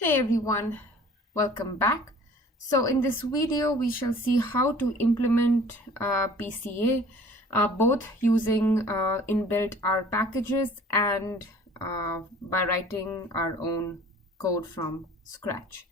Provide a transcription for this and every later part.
Hey everyone, welcome back. So in this video, we shall see how to implement PCA, both using inbuilt R packages and by writing our own code from scratch.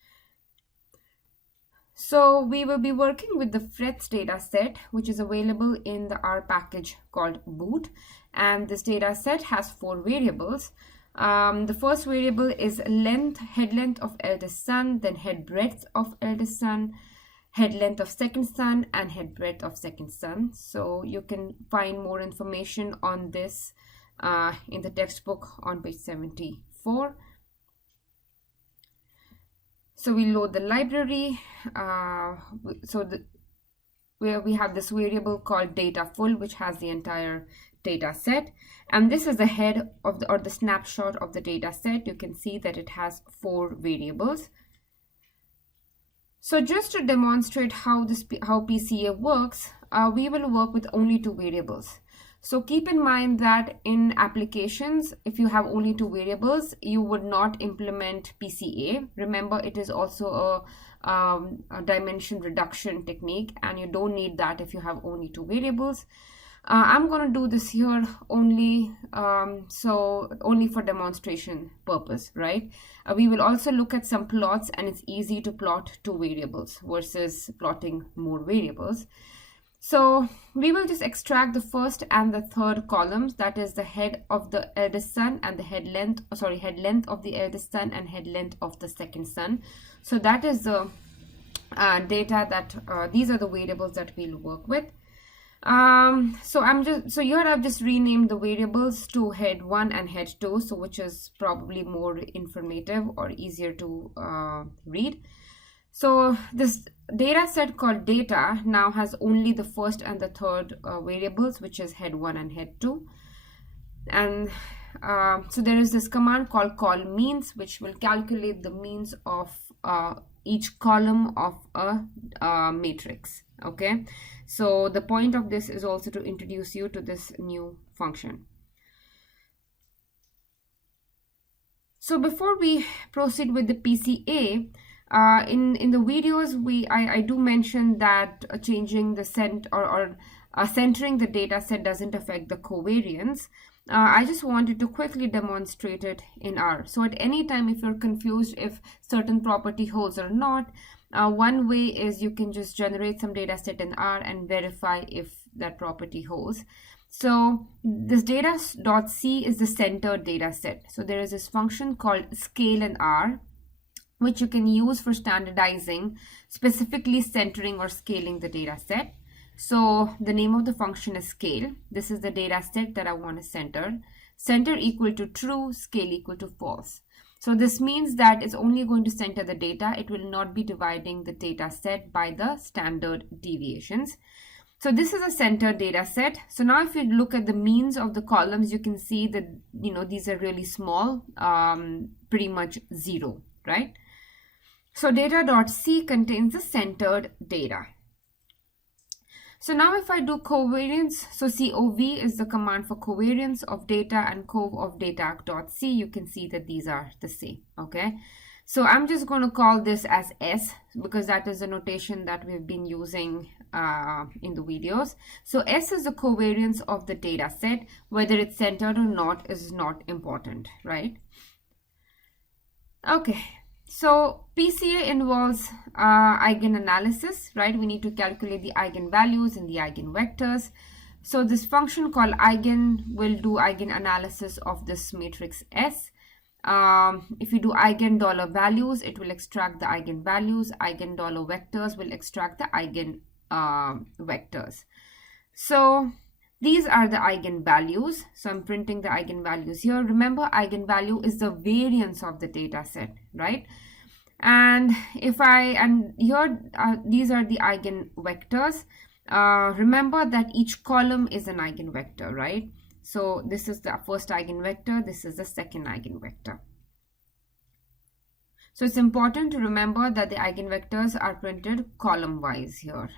So we will be working with the frets data set, which is available in the R package called boot. And this data set has 4 variables. The first variable is length, head length of eldest son, then head breadth of eldest son, head length of second son, and head breadth of second son. So you can find more information on this in the textbook on page 74. So we load the library. Where we have this variable called data full, which has the entire data set, and this is the head of the snapshot of the data set. You can see that it has 4 variables. So just to demonstrate how PCA works, we will work with only 2 variables. So keep in mind that in applications, if you have only 2 variables, you would not implement PCA. Remember, it is also a dimension reduction technique, and you don't need that if you have only 2 variables. I'm going to do this here only only for demonstration purpose, right? We will also look at some plots, and it's easy to plot 2 variables versus plotting more variables. So we will just extract the first and the third columns, that is the head of the eldest son and the head length of the eldest son and head length of the second son. So that is the data that these are the variables that we'll work with. So here I've just renamed the variables to head 1 and head 2, so which is probably more informative or easier to read. So this data set called data now has only the first and the third variables, which is head 1 and head 2. And so there is this command called call means, which will calculate the means of each column of a matrix. Okay, so the point of this is also to introduce you to this new function. So before we proceed with the PCA, in the videos I do mention that changing the centering the data set doesn't affect the covariance. I just wanted to quickly demonstrate it in R. So at any time, if you're confused if certain property holds or not, one way is you can just generate some data set in R and verify if that property holds. So this data.c is the centered data set. So there is this function called scale in R, which you can use for standardizing, specifically centering or scaling the data set. So the name of the function is scale. This is the data set that I want to center. Center equal to true, scale equal to false. So this means that it's only going to center the data. It will not be dividing the data set by the standard deviations. So this is a centered data set. So now if you look at the means of the columns, you can see that, these are really small, pretty much 0, right? So data.c contains the centered data. So now if I do covariance, so COV is the command for covariance of data and cov of data.c, you can see that these are the same, okay? So I'm just going to call this as S because that is the notation that we've been using in the videos. So S is the covariance of the data set. Whether it's centered or not is not important, right? Okay. So PCA involves eigenanalysis, right? We need to calculate the eigenvalues and the eigenvectors. So this function called eigen will do eigenanalysis of this matrix S. If you do eigen dollar values, it will extract the eigenvalues. Eigen dollar vectors will extract the eigen vectors. So these are the eigenvalues. So I'm printing the eigenvalues here. Remember, eigenvalue is the variance of the data set, right? And these are the eigenvectors. Remember that each column is an eigenvector, right? So this is the first eigenvector. This is the second eigenvector. So it's important to remember that the eigenvectors are printed column wise here.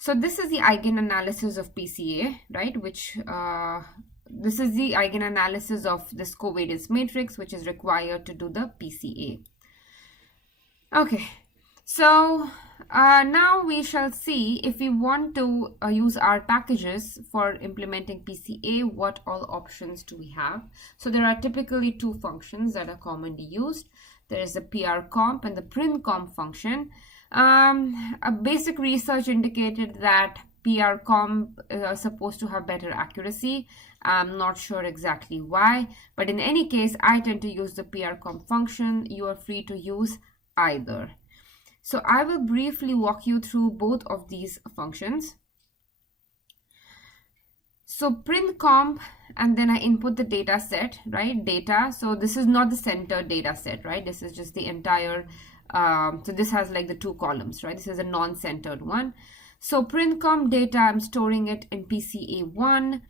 So this is the eigenanalysis of PCA, right, which this is the eigenanalysis of this covariance matrix, which is required to do the PCA. Okay, so now we shall see if we want to use our packages for implementing PCA, what all options do we have. So there are typically two functions that are commonly used. There is the prcomp and the prcomp function. A basic research indicated that prcomp is supposed to have better accuracy. I'm not sure exactly why, but in any case, I tend to use the prcomp function. You are free to use either. So I will briefly walk you through both of these functions. So prcomp, and then I input the data set, right? Data. So this is not the center data set, right? This is just the entire, so this has like the two columns, right? This is a non-centered one. So prcomp data, I'm storing it in PCA1.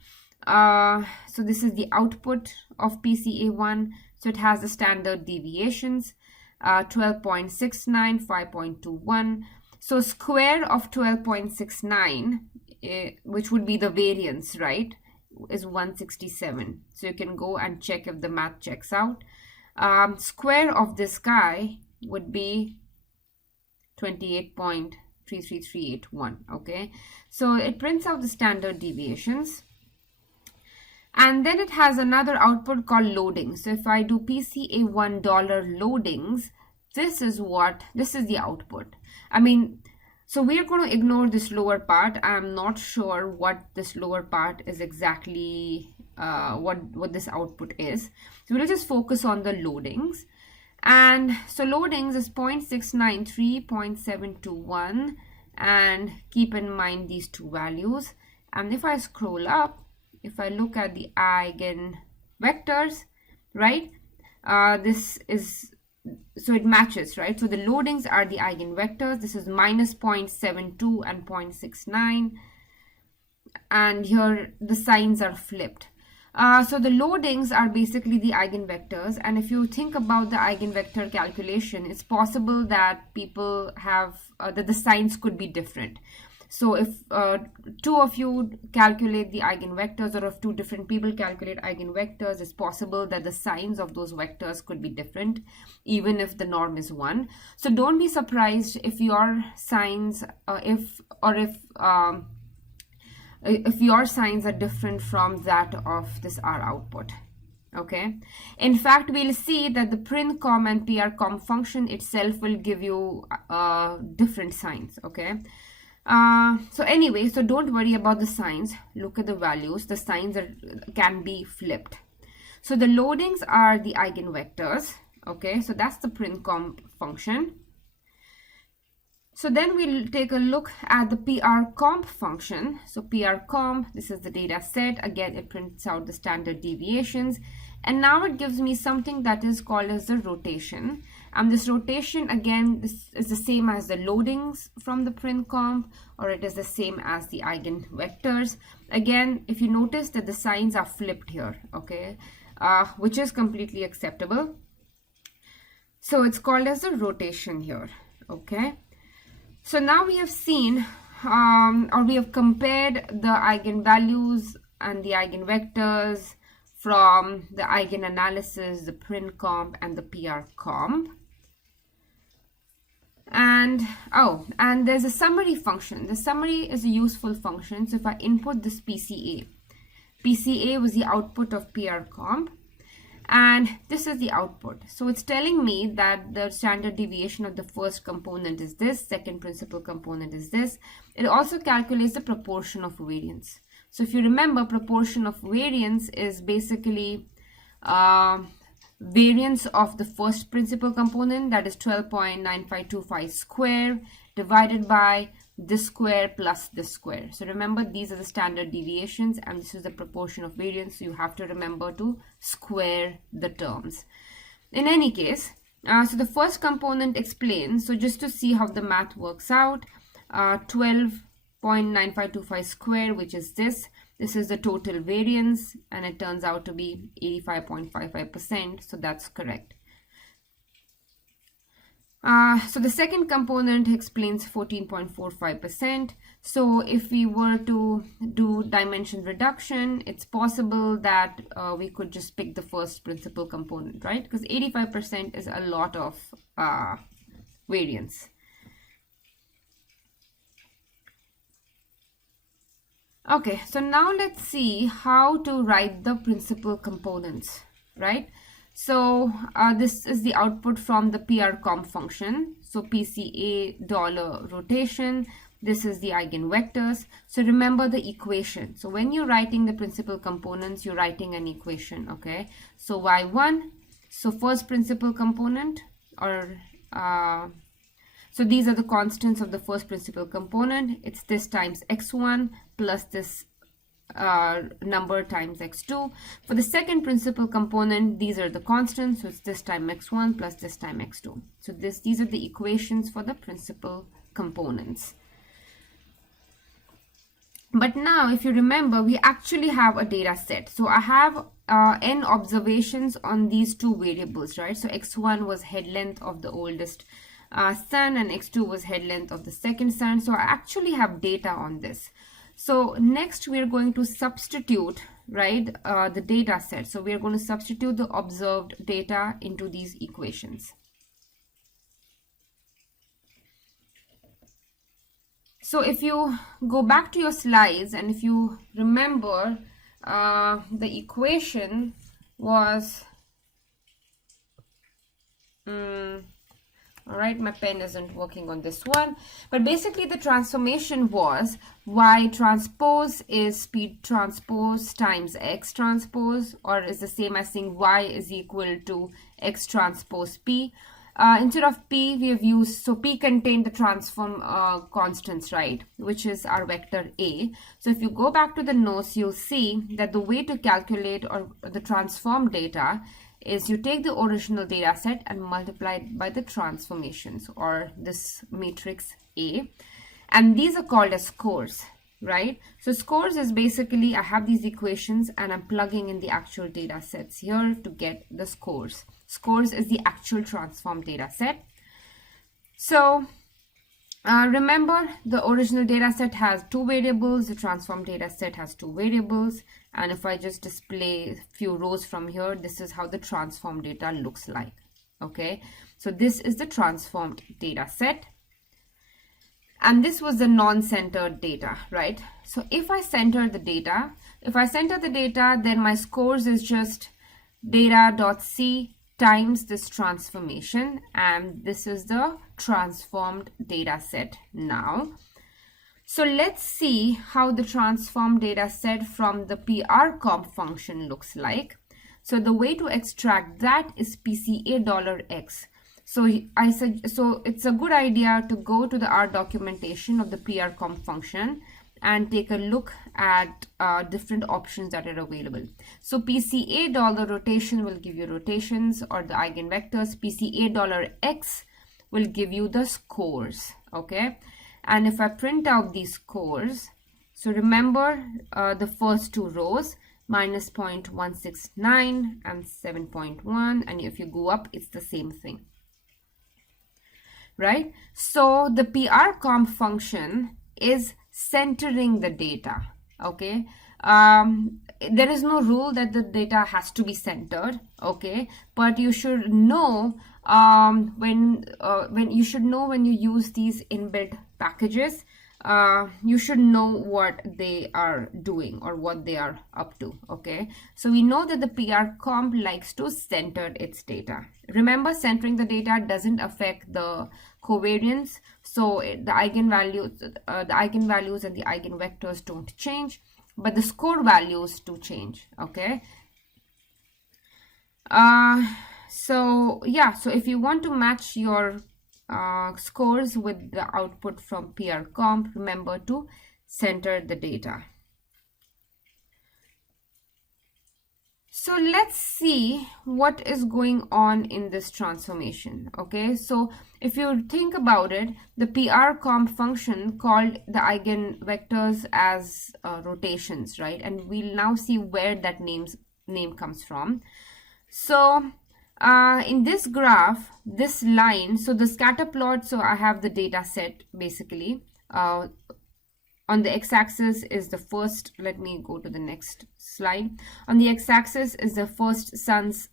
So this is the output of PCA1. So it has the standard deviations, 12.69, 5.21. So square of 12.69, which would be the variance, right, is 167. So you can go and check if the math checks out. Square of this guy would be 28.33381. Okay, so it prints out the standard deviations. And then it has another output called loading. So if I do PCA $1 loadings, this is the output. I mean, so we are going to ignore this lower part. I'm not sure what this lower part is exactly, what this output is. So we'll just focus on the loadings. And so loadings is 0.693, 0.721, and keep in mind these two values. And if I scroll up, if I look at the eigen vectors, right, this is, so it matches, right? So the loadings are the eigenvectors. This is minus 0.72 and 0.69, and here the signs are flipped. So the loadings are basically the eigenvectors, and if you think about the eigenvector calculation, it's possible that people have that the signs could be different. So if two of you calculate the eigenvectors, or if two different people calculate eigenvectors, it's possible that the signs of those vectors could be different, even if the norm is 1. So don't be surprised if your signs, if your signs are different from that of this R output. Okay. In fact, we'll see that the prcomp and prcomp function itself will give you different signs. Okay. So anyway, so don't worry about the signs. Look at the values. The signs can be flipped. So the loadings are the eigenvectors. Okay, so that's the prcomp function. So then we'll take a look at the prcomp function. So prcomp, this is the data set. Again, it prints out the standard deviations. And now it gives me something that is called as the rotation. And this rotation, again, this is the same as the loadings from the prcomp, or it is the same as the eigenvectors. Again, if you notice that the signs are flipped here, okay, which is completely acceptable. So it's called as the rotation here, okay. So now we have seen, or we have compared the eigenvalues and the eigenvectors from the eigenanalysis, the prcomp, and the prcomp. And there's a summary function. The summary is a useful function. So if I input this PCA was the output of prcomp, and this is the output. So it's telling me that the standard deviation of the first component is this, second principal component is this. It also calculates the proportion of variance. So if you remember, proportion of variance is basically variance of the first principal component, that is 12.9525 square, divided by this square plus this square. So remember, these are the standard deviations, and this is the proportion of variance. So you have to remember to square the terms. In any case, so the first component explains, so just to see how the math works out, 12.9525 square, which is this. This is the total variance, and it turns out to be 85.55%, so that's correct. So the second component explains 14.45%. So if we were to do dimension reduction, it's possible that we could just pick the first principal component, right? Because 85% is a lot of variance. Okay, so now let's see how to write the principal components, right? So this is the output from the prcomp function. So PCA dollar rotation. This is the eigenvectors. So remember the equation. So when you're writing the principal components, you're writing an equation, okay? So Y1, so first principal component, or so these are the constants of the first principal component. It's this times x1 plus this number times x2. For the second principal component, these are the constants. So it's this time x1 plus this time x2. So these are the equations for the principal components. But now, if you remember, we actually have a data set. So I have n observations on these two variables, right? So x1 was head length of the oldest sun, and x2 was head length of the second sun. So I actually have data on this. So next we are going to substitute, right, the data set. So we are going to substitute the observed data into these equations. So if you go back to your slides and if you remember, the equation was, all right, my pen isn't working on this one, but basically the transformation was y transpose is speed transpose times x transpose, or is the same as saying y is equal to x transpose p. Instead of p, we have used, so p contained the transform constants, right, which is our vector a. So if you go back to the notes, you'll see that the way to calculate or the transform data is you take the original data set and multiply it by the transformations, or this matrix A, and these are called as scores, right? So scores is basically, I have these equations and I'm plugging in the actual data sets here to get the scores. Scores is the actual transform data set. So remember, the original data set has two variables, the transform data set has two variables, and if I just display a few rows from here, this is how the transform data looks like. Okay, so this is the transformed data set, and this was the non-centered data, right? So if I center the data, then my scores is just data.c times this transformation, and this is the transformed data set now. So let's see how the transformed data set from the prcomp function looks like. So the way to extract that is PCA $x. So so it's a good idea to go to the R documentation of the prcomp function and take a look at different options that are available. So PCA $rotation will give you rotations or the eigenvectors. PCA $x will give you the scores, okay? And if I print out these scores, so remember the first two rows, minus 0.169 and 7.1, and if you go up, it's the same thing, right? So the prcomp function is centering the data, okay? There is no rule that the data has to be centered, okay? But you should know when you use these inbuilt packages, you should know what they are doing or what they are up to, okay? So we know that the prcomp likes to center its data. Remember, centering the data doesn't affect the covariance, so the eigenvalues and the eigenvectors don't change, but the score values do change, okay? So yeah, so if you want to match your scores with the output from prcomp, remember to center the data. So let's see what is going on in this transformation, okay? So if you think about it, the prcomp function called the eigenvectors as rotations, right? And we'll now see where that name comes from. So In this graph, this line, so the scatter plot, so I have the data set basically. On the x-axis is the first, let me go to the next slide. On the x-axis is the first sun's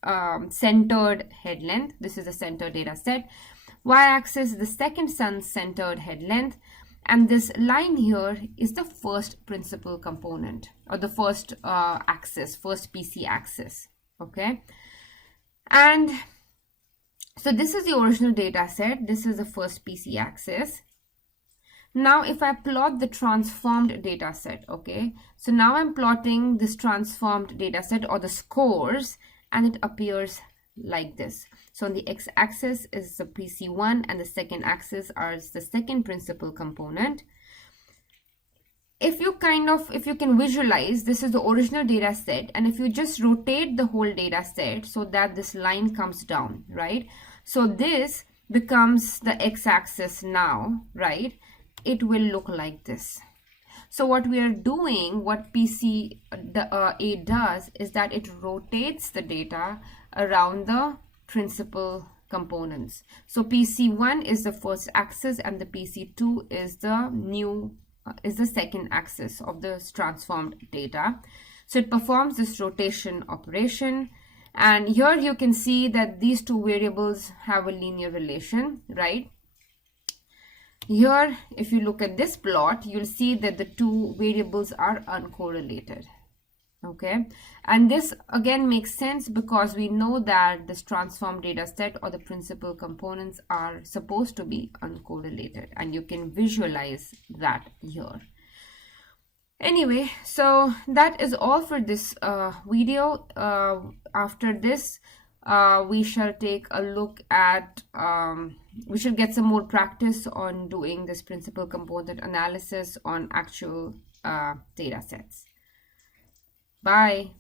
centered head length. This is the center data set. Y-axis is the second sun's centered head length. And this line here is the first principal component, or the first axis, first PC axis, okay? And so this is the original data set. This is the first PC axis. Now if I plot the transformed data set, okay, so now I'm plotting this transformed data set or the scores, and it appears like this. So on the x-axis is the PC1 and the second axis is the second principal component. If you can visualize, this is the original data set, and if you just rotate the whole data set so that this line comes down, right? So this becomes the x-axis now, right? It will look like this. So what we are doing, what PCA does is that it rotates the data around the principal components. So PC1 is the first axis and the PC2 is the second axis of the transformed data. So it performs this rotation operation, and here you can see that these two variables have a linear relation, right? Here, if you look at this plot, you'll see that the two variables are uncorrelated, okay? And this again makes sense because we know that this transformed data set or the principal components are supposed to be uncorrelated, and you can visualize that here. Anyway, so that is all for this video. After this, we shall take a look at, we should get some more practice on doing this principal component analysis on actual data sets. Bye.